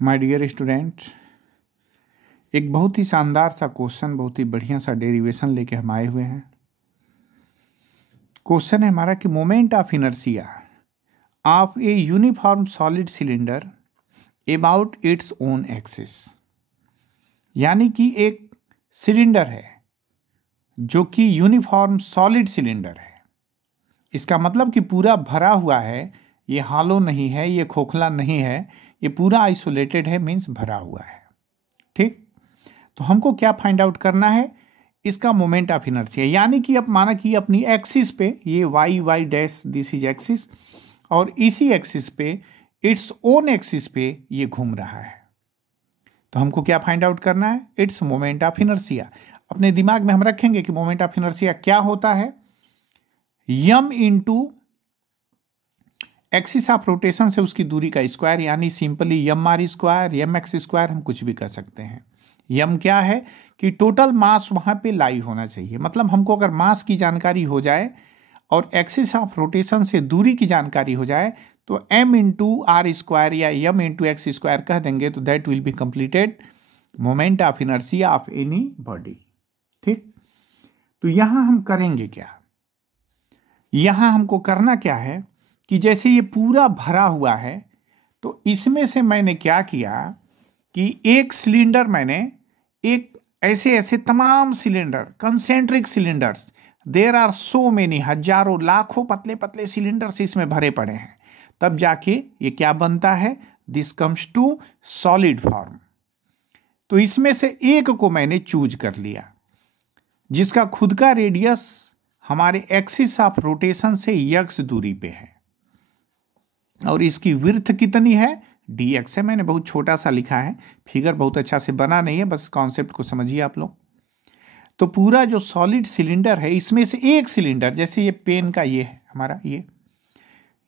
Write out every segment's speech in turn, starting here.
My dear student, एक बहुत ही शानदार सा क्वेश्चन, बहुत ही बढ़िया सा डेरिवेशन लेके हम आए हुए हैं। क्वेश्चन है हमारा कि moment of inertia of a uniform solid cylinder about its own axis. यानी कि एक सिलेंडर है जो कि यूनिफॉर्म सॉलिड सिलेंडर है। इसका मतलब कि पूरा भरा हुआ है, ये हॉलो नहीं है, ये खोखला नहीं है, ये पूरा आइसोलेटेड है, मीन्स भरा हुआ है। ठीक, तो हमको क्या फाइंड आउट करना है? इसका मोमेंट ऑफ इनर्शिया, यानी कि अब माना कि अपनी एक्सिस पे ये y dash this is axis, और इसी एक्सिस पे इट्स ओन एक्सिस पे ये घूम रहा है। तो हमको क्या फाइंड आउट करना है? Its moment of inertia. अपने दिमाग में हम रखेंगे कि मोमेंट ऑफ इनर्शिया क्या होता है, M into axis of rotation से उसकी दूरी का स्क्वायर, यानी सिंपली यम आर स्क्वायर, यम एक्स स्क्वायर, हम कुछ भी कर सकते हैं। यम क्या है कि टोटल मास वहां पे लाई होना चाहिए। मतलब हमको अगर मास की जानकारी हो जाए और एक्सिस ऑफ रोटेशन से दूरी की जानकारी हो जाए तो m इंटू आर स्क्वायर या यम इंटू एक्स स्क्वायर कह देंगे, तो that will be completed moment of inertia of any body. ठीक, तो यहां हम करेंगे क्या? यहां हमको करना क्या है कि जैसे ये पूरा भरा हुआ है, तो इसमें से मैंने क्या किया कि एक सिलेंडर, मैंने एक ऐसे तमाम cylinder, concentric cylinders, there are so many, हजारों लाखों पतले पतले सिलेंडर्स इसमें भरे पड़े हैं, तब जाके ये क्या बनता है? This comes to solid form. तो इसमें से एक को मैंने चूज कर लिया जिसका खुद का रेडियस हमारे एक्सिस ऑफ रोटेशन से यक्स दूरी पे है, और इसकी विड्थ कितनी है? dx है। मैंने बहुत छोटा सा लिखा है, फिगर बहुत अच्छा से बना नहीं है, बस कॉन्सेप्ट को समझिए आप लोग। तो पूरा जो सॉलिड सिलेंडर है, इसमें से एक सिलेंडर, जैसे ये पेन का ये है हमारा, ये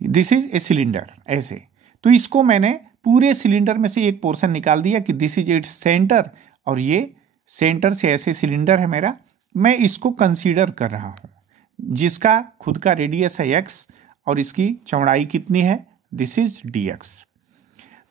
दिस इज ए सिलेंडर ऐसे, तो इसको मैंने पूरे सिलेंडर में से एक पोर्शन निकाल दिया कि दिस इज इट्स सेंटर, और ये सेंटर से ऐसे सिलेंडर है मेरा, मैं इसको कंसीडर कर रहा हूं, जिसका खुद का रेडियस है x और इसकी चौड़ाई कितनी है? This is dx।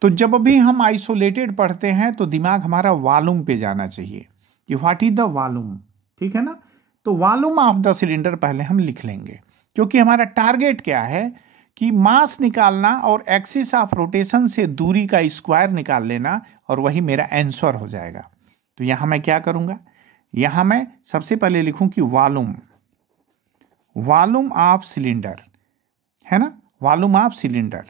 तो जब भी हम आइसोलेटेड पढ़ते हैं तो दिमाग हमारा वॉल्यूम पे जाना चाहिए कि व्हाट इज द वॉल्यूम। ठीक है ना? तो वॉल्यूम ऑफ द सिलेंडर पहले हम लिख लेंगे, क्योंकि हमारा टारगेट क्या है कि मास निकालना और एक्सिस ऑफ रोटेशन से दूरी का स्क्वायर निकाल लेना, और वही मेरा आंसर हो जाएगा। तो यहां मैं क्या करूंगा? यहां मैं सबसे पहले लिखूं कि वॉल्यूम ऑफ सिलेंडर, है ना, वॉल्यूम ऑफ सिलेंडर।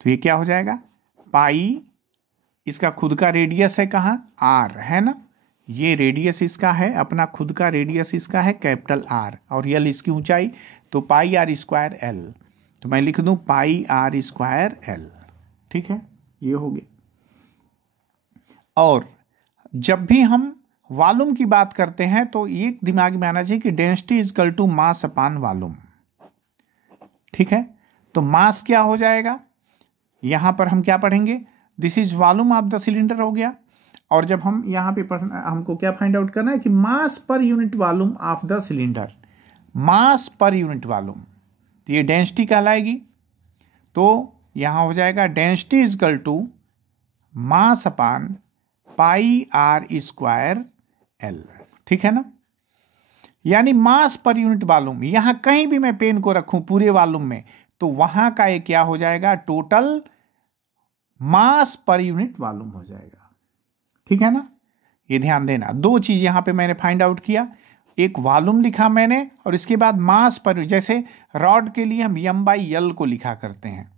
तो ये क्या हो जाएगा? पाई, इसका खुद का रेडियस है कहाँ? r, है ना, ये रेडियस इसका है, अपना खुद का रेडियस इसका है कैपिटल R, और यल इसकी ऊंचाई, तो पाई आर स्क्वायर एल। तो मैं लिख दूं पाई आर स्क्वायर एल। ठीक है, ये हो गया। और जब भी हम वॉल्यूम की बात करते हैं तो ये दिमाग में आना चाहिए कि density is equal to mass upon volume. ठीक है, तो मास क्या हो जाएगा? यहां पर हम क्या पढ़ेंगे? This is volume of the cylinder हो गया। और जब हम यहां पे हमको क्या फाइंड आउट करना है कि mass per unit volume of the cylinder, mass per unit volume, तो ये डेंसिटी कहलाएगी। तो यहां हो जाएगा density is equal to mass upon pi r square l. ठीक है ना? यानी मास पर यूनिट वॉल्यूम, यहां कहीं भी मैं पेन को रखूं पूरे वॉल्यूम में, तो वहां का ये क्या हो जाएगा? Total mass per unit volume हो जाएगा। ठीक है ना? ये ध्यान देना, दो चीज यहां पे मैंने फाइंड आउट किया, एक वॉल्यूम लिखा मैंने, और इसके बाद मास पर, जैसे रॉड के लिए हम यम बाई यल को लिखा करते हैं,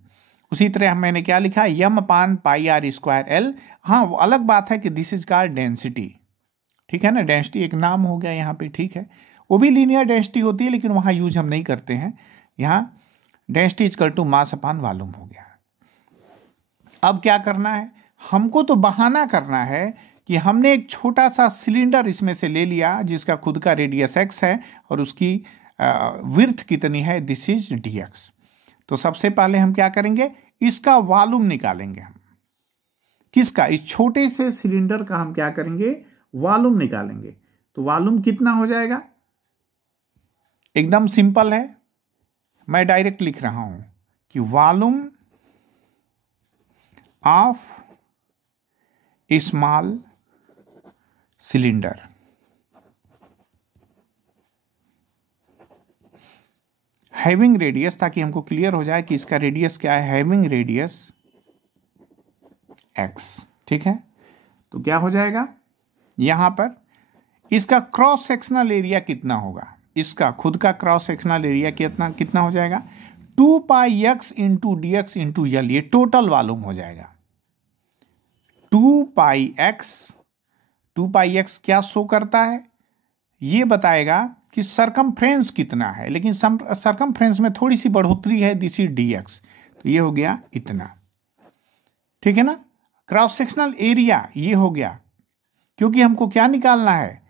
उसी तरह मैंने क्या लिखा? यम अपान पाई आर स्क्वायर एल। हाँ, वो अलग बात है कि दिस इज कॉल्ड डेंसिटी। ठीक है ना, डेंसिटी एक नाम हो गया यहाँ पे। ठीक है, वो भी लीनियर डेंसिटी होती है, लेकिन वहां यूज हम नहीं करते हैं। यहां density is equal to mass upon volume हो गया। अब क्या करना है? हमको तो बहाना करना है कि हमने एक छोटा सा सिलेंडर इसमें से ले लिया जिसका खुद का रेडियस x है और उसकी विड्थ कितनी है? This is dx। तो सबसे पहले हम क्या करेंगे? इसका वॉल्यूम निकालेंगे हम। किसका? इस छोटे से सिलेंडर का हम क्या करेंगे? वॉल्यूम निकालेंगे। तो वॉल्यूम कितना हो जाएगा? एकदम सिंपल है, मैं डायरेक्ट लिख रहा हूं कि volume of small cylinder. Having radius, ताकि हमको क्लियर हो जाए कि इसका रेडियस क्या है, हैविंग रेडियस x। ठीक है, तो क्या हो जाएगा यहां पर, इसका क्रॉस सेक्शनल एरिया कितना होगा, इसका खुद का क्रॉस सेक्शनल एरिया कितना हो जाएगा, 2 pi x into d x into l, ये टोटल वॉल्यूम हो जाएगा। 2 पाई एक्स क्या शो करता है, ये बताएगा कि सरकमफ्रेंस कितना है, लेकिन सरकमफ्रेंस में थोड़ी सी बढ़ोतरी है, दिस इज डी एक्स, तो ये हो गया इतना। ठीक है ना, क्रॉस सेक्शनल एरिया ये हो गया, क्योंकि हमको क्या निकालना है,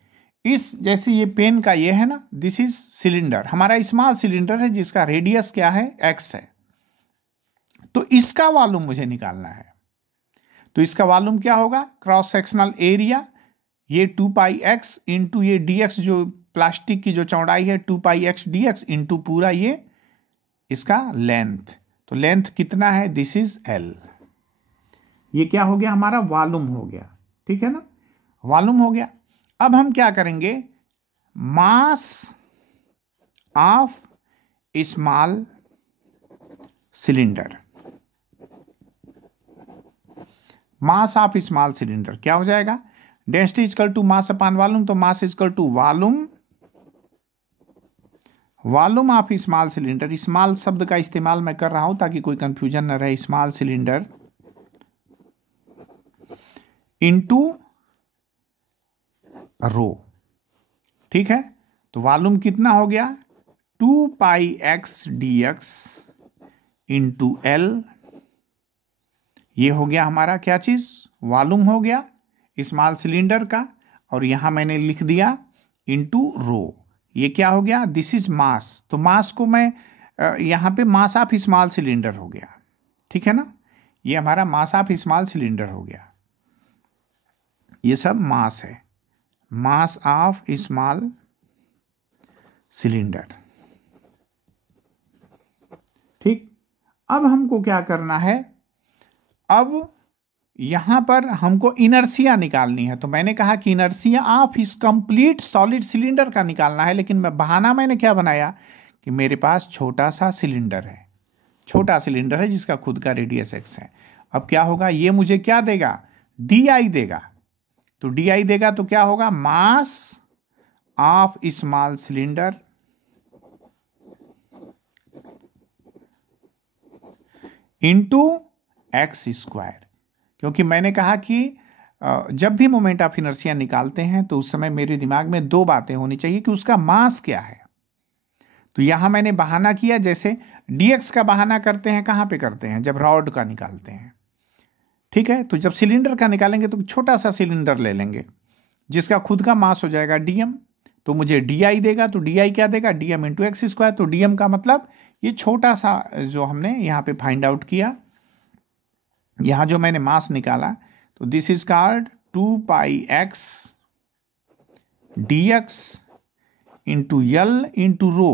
इस जैसे ये पेन का ये है ना, दिस इज सिलेंडर, हमारा स्मॉल सिलेंडर है जिसका रेडियस क्या है, एक्स है, तो इसका वॉल्यूम मुझे निकालना है। तो इसका वॉल्यूम क्या होगा, क्रॉस सेक्शनल एरिया, ये 2 पाई एक्स इंटू ये डी एक्स, जो प्लास्टिक की जो चौड़ाई है 2 pi x d x into पूरा ये इसका लेंथ, तो लेंथ कितना है, दिस इज एल। ये क्या हो गया, हमारा वॉल्यूम हो गया। ठीक है ना, वॉल्यूम हो गया। अब हम क्या करेंगे, mass of small cylinder, mass of small cylinder क्या हो जाएगा, density equal to mass upon volume, तो mass equal to volume of small cylinder. Small शब्द का इस्तेमाल मैं कर रहा हूं ताकि कोई कंफ्यूजन न रहे, स्मॉल सिलेंडर इनटू रो। ठीक है, तो वॉल्यूम कितना हो गया, 2 pi x d x into l, ये हो गया हमारा क्या चीज, वॉल्यूम हो गया स्मॉल सिलेंडर का, और यहां मैंने लिख दिया इनटू रो, ये क्या हो गया, दिस इज मास, तो मास को मैं यहां पे मास ऑफ स्मॉल सिलेंडर हो गया। ठीक है ना, ये हमारा मास ऑफ स्मॉल सिलेंडर हो गया, ये सब मास है, मास ऑफ स्मॉल सिलेंडर। ठीक, अब हमको क्या करना है, अब यहां पर हमको इनर्शिया निकालनी है, तो मैंने कहा कि इनर्शिया ऑफ इस कंप्लीट सॉलिड सिलेंडर का निकालना है, लेकिन बहाना मैंने क्या बनाया कि मेरे पास छोटा सा सिलेंडर है, छोटा सिलेंडर है जिसका खुद का रेडियस एक्स है। अब क्या होगा, ये मुझे क्या देगा, डी आई देगा, तो डी आई देगा तो क्या होगा, मास of small cylinder into x square, क्योंकि मैंने कहा कि जब भी मोमेंट ऑफ इनर्शिया निकालते हैं तो उस समय मेरे दिमाग में 2 बातें होनी चाहिए कि उसका मास क्या है। तो यहां मैंने बहाना किया, जैसे dx का बहाना करते हैं, कहां पे करते हैं, जब रॉड का निकालते हैं। ठीक है, तो जब सिलेंडर का निकालेंगे तो छोटा सा सिलेंडर ले लेंगे जिसका खुद का मास हो जाएगा dm, तो मुझे di देगा, तो di क्या देगा, dm इंटू एक्स स्क्वायर, तो dm का मतलब ये छोटा सा जो हमने यहां पे फाइंड आउट किया, यहां जो मैंने मास निकाला, तो this is called 2 pi x d x into l into rho,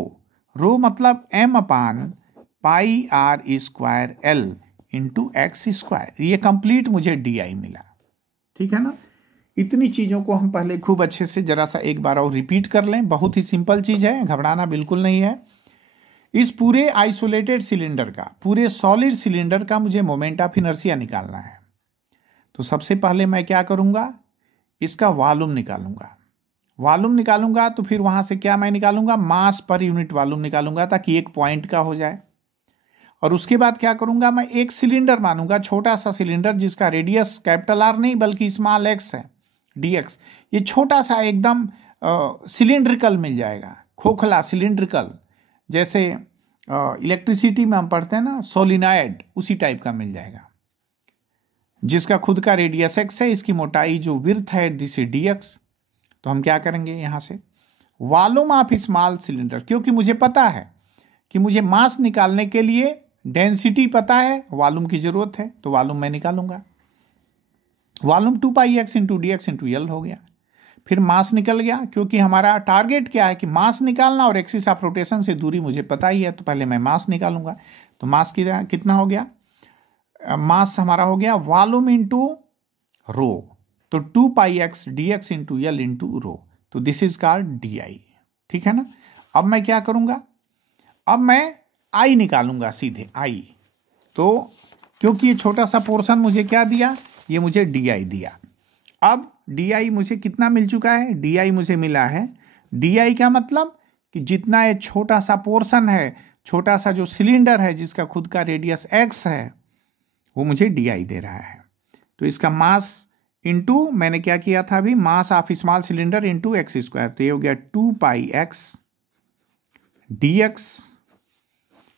rho मतलब m upon pi r square l into x square, ये कंप्लीट मुझे डी आई मिला। ठीक है ना, इतनी चीजों को हम पहले खूब अच्छे से जरा सा एक बार और रिपीट कर लें, बहुत ही सिंपल चीज है, घबराना बिल्कुल नहीं है। इस पूरे आइसोलेटेड सिलेंडर का, पूरे सॉलिड सिलेंडर का मुझे मोमेंट ऑफ इनर्शिया निकालना है, तो सबसे पहले मैं क्या करूंगा, इसका वॉल्यूम निकालूंगा। वॉल्यूम निकालूंगा तो फिर वहां से क्या मैं निकालूंगा, मास पर यूनिट वॉल्यूम निकालूंगा, ताकि एक पॉइंट का हो जाए। और उसके बाद क्या करूंगा, मैं एक सिलेंडर मानूंगा, छोटा सा सिलेंडर जिसका रेडियस कैपिटल आर नहीं बल्कि स्मॉल एक्स है, dx, ये छोटा सा एकदम सिलिंड्रिकल मिल जाएगा, खोखला सिलिंड्रिकल, जैसे इलेक्ट्रिसिटी में हम पढ़ते हैं ना सोलिनॉइड, उसी टाइप का मिल जाएगा, जिसका खुद का रेडियस एक्स है, इसकी मोटाई जो विड्थ है दिस इज dx। तो हम क्या करेंगे, यहां से वॉल्यूम ऑफ स्मॉल सिलेंडर, क्योंकि मुझे पता है कि मुझे मास निकालने के लिए डेंसिटी पता है, वॉल्यूम की जरूरत है, तो वॉल्यूम मैं निकालूंगा। Volume 2 pi x into d x into l हो गया। फिर मास निकल गया, क्योंकि हमारा टारगेट क्या है कि मास निकालना, और एक्सिस ऑफ रोटेशन से दूरी मुझे पता ही है, तो पहले मैं मास निकालूंगा। तो मास कितना हो गया, मास हमारा हो गया वॉल्यूम इंटू रो, तो 2 pi x d x into l into rho, तो this is called d I. ठीक है ना। अब मैं क्या करूंगा, अब मैं आई निकालूंगा सीधे आई, तो क्योंकि ये छोटा सा पोर्शन मुझे क्या दिया, ये मुझे डी आई दिया। अब डी आई मुझे कितना मिल चुका है, डी आई मुझे मिला है, डी आई का मतलब कि जितना ये छोटा सा पोर्शन है, छोटा सा जो सिलेंडर है जिसका खुद का रेडियस एक्स है, वो मुझे डी आई दे रहा है। तो इसका मास इंटू मैंने क्या किया था अभी, mass of small cylinder into x square, तो ये हो गया 2 pi x d x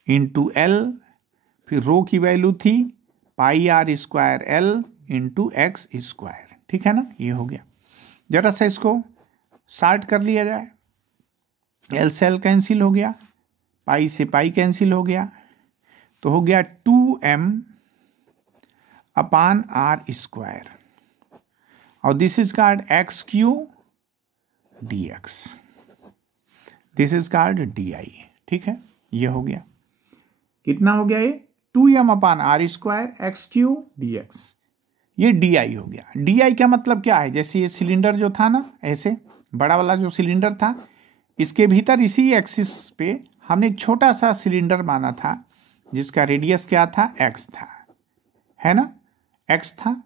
into l, फिर रो की वैल्यू थी pi r square l into x square. ठीक है ना, ये हो गया। जरा सा इसको शार्ट कर लिया जाए, एल से एल कैंसिल हो गया, पाई से पाई कैंसिल हो गया, तो हो गया 2m अपान आर स्क्वायर, और this is called x q d x, this is called d I. ठीक है, ये हो गया, कितना हो गया ये 2m upon r square x q d x, ये डी आई हो गया। डी आई का मतलब क्या है, जैसे ये सिलेंडर जो था ना, ऐसे बड़ा वाला जो सिलेंडर था, इसके भीतर इसी एक्सिस पे हमने एक छोटा सा सिलेंडर माना था जिसका रेडियस क्या था, एक्स था, है ना, एक्स था,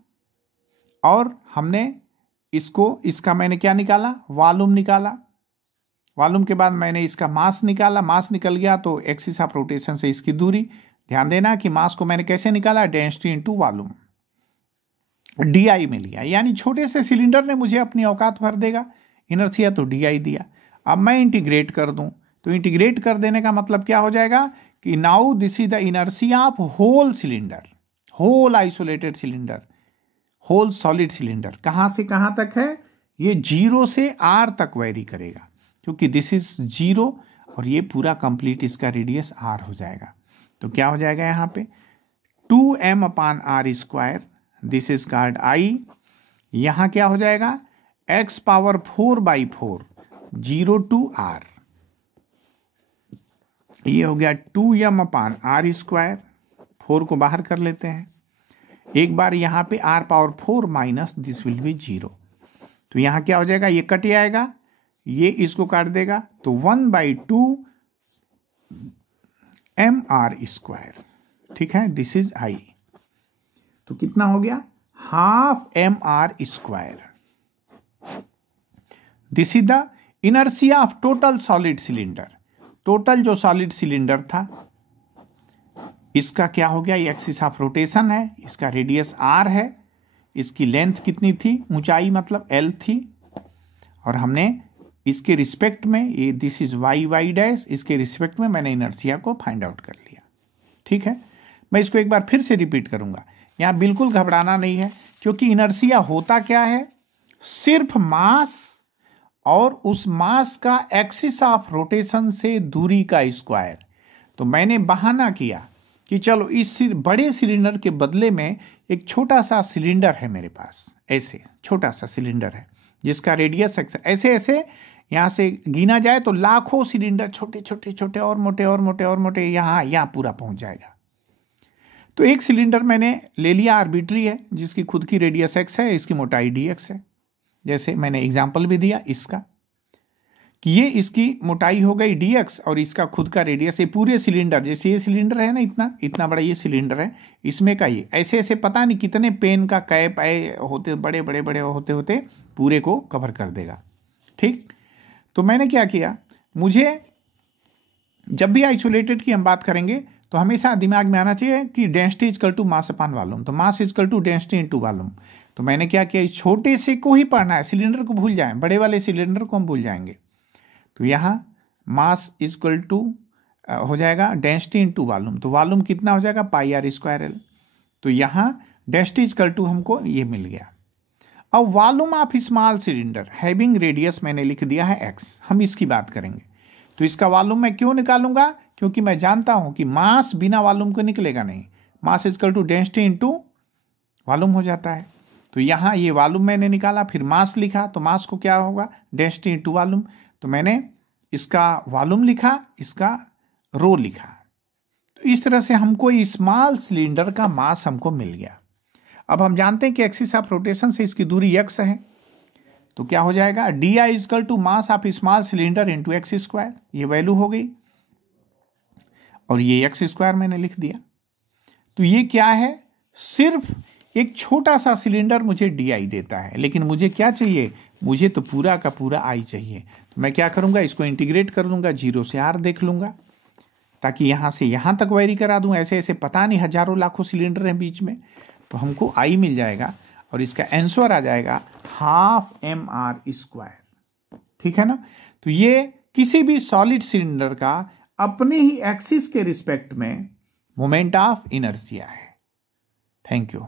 और हमने इसको, इसका मैंने क्या निकाला, वॉल्यूम निकाला, वॉल्यूम के बाद मैंने इसका मास निकाला, मास निकल गया तो एक्सिस ऑफ रोटेशन से इसकी दूरी। ध्यान देना कि मास को मैंने कैसे निकाला, density into volume, d I मिल गया। यानी छोटे से सिलेंडर ने मुझे अपनी औकात भर देगा, इनर्शिया तो डी आई दिया। अब मैं इंटीग्रेट कर दूं, तो इंटीग्रेट कर देने का मतलब क्या हो जाएगा कि now this is the inertia of whole cylinder, whole isolated cylinder, whole solid cylinder. कहां से कहां तक है, ये 0 से r तक वेरी करेगा, क्योंकि दिस इज 0 और ये पूरा कंप्लीट इसका रेडियस r हो जाएगा। तो क्या हो जाएगा यहाँ पे 2m upon r square, this is called I. यहां क्या हो जाएगा x पावर 4/4 0 टू r, ये हो गया 2m अपान आर स्क्वायर, 4 को बाहर कर लेते हैं, एक बार यहां पे r power 4 minus this will be 0, तो यहां क्या हो जाएगा, ये कट आएगा, ये इसको काट देगा, तो 1/2 mr स्क्वायर। ठीक है, दिस इज आई, तो कितना हो गया, half mr square. This is the inertia of total solid cylinder. Total जो सॉलिड सिलेंडर था, इसका क्या हो गया, ये एक्सिस ऑफ रोटेशन है, इसका रेडियस r है, इसकी लेंथ कितनी थी, ऊंचाई मतलब l थी, और हमने इसके रिस्पेक्ट में, ये this is y y dash, इसके रिस्पेक्ट में मैंने इनर्शिया को फाइंड आउट कर लिया। ठीक है, मैं इसको एक बार फिर से रिपीट करूंगा, यहां बिल्कुल घबराना नहीं है, क्योंकि इनर्शिया होता क्या है, सिर्फ मास और उस मास का एक्सिस ऑफ रोटेशन से दूरी का स्क्वायर। तो मैंने बहाना किया कि चलो इस बड़े सिलेंडर के बदले में एक छोटा सा सिलेंडर है मेरे पास, ऐसे छोटा सा सिलेंडर है जिसका रेडियस ऐसे ऐसे यहां से गिना जाए तो लाखों सिलेंडर छोटे छोटे छोटे और मोटे और मोटे और मोटे यहां पूरा पहुंच जाएगा। तो एक सिलेंडर मैंने ले लिया, आर्बिट्री है, जिसकी खुद की रेडियस एक्स है, इसकी मोटाई डी एक्स है, जैसे मैंने एग्जाम्पल भी दिया इसका कि ये इसकी मोटाई हो गई डी एक्स और इसका खुद का रेडियस, ये पूरे सिलेंडर, जैसे ये सिलेंडर है ना, इतना इतना बड़ा ये सिलेंडर है, इसमें का ये ऐसे ऐसे पता नहीं कितने पेन का कैप होते, बड़े बड़े बड़े होते होते पूरे को कवर कर देगा। ठीक, तो मैंने क्या किया, मुझे जब भी आइसोलेटेड की हम बात करेंगे तो हमेशा दिमाग में आना चाहिए कि density is equal to mass upon volume, तो mass is equal to density into volume. तो मैंने क्या किया, इस छोटे से को ही पढ़ना है, सिलेंडर को भूल जाएं, बड़े वाले सिलेंडर को हम भूल जाएंगे। तो यहाँ मास इजकल टू हो जाएगा डेंसिटी इनटू वॉल्यूम, तो वॉल्यूम कितना हो जाएगा पाई आर स्क्वायर एल, तो यहाँ डेंसिटी इजकल टू हमको ये मिल गया। अब volume of small cylinder having radius मैंने लिख दिया है एक्स, हम इसकी बात करेंगे। तो इसका वॉल्यूम मैं क्यों निकालूंगा, क्योंकि मैं जानता हूं कि मास बिना वॉल्यूम को निकलेगा नहीं, mass is equal to density into volume हो जाता है। तो यहाँ ये वॉल्यूम मैंने निकाला, फिर मास लिखा, तो मास को क्या होगा डेंसिटी इनटू वॉल्यूम, तो मैंने इसका वॉल्यूम लिखा, इसका रो लिखा। तो इस तरह से हमको स्मॉल सिलेंडर का मास हमको मिल गया। अब हम जानते हैं कि एक्सिस ऑफ रोटेशन से इसकी दूरी x है, तो क्या हो जाएगा, d I equal to mass of small cylinder into x square, ये वैल्यू हो गई, और ये एक्स स्क्वायर मैंने लिख दिया। तो ये क्या है, सिर्फ एक छोटा सा सिलेंडर मुझे डी आई देता है, लेकिन मुझे क्या चाहिए, मुझे तो पूरा का पूरा आई चाहिए। तो मैं क्या करूंगा, इसको इंटीग्रेट कर दूंगा, 0 से r देख लूंगा, ताकि यहां से यहां तक वेरी करा दूं। ऐसे ऐसे पता नहीं हजारों लाखों सिलेंडर हैं बीच में, तो हमको आई मिल जाएगा और इसका आंसर आ जाएगा ½ mr²। ठीक है ना। तो ये किसी भी सॉलिड सिलेंडर का अपने ही एक्सिस के रिस्पेक्ट में मोमेंट ऑफ इनर्शिया है। Thank you.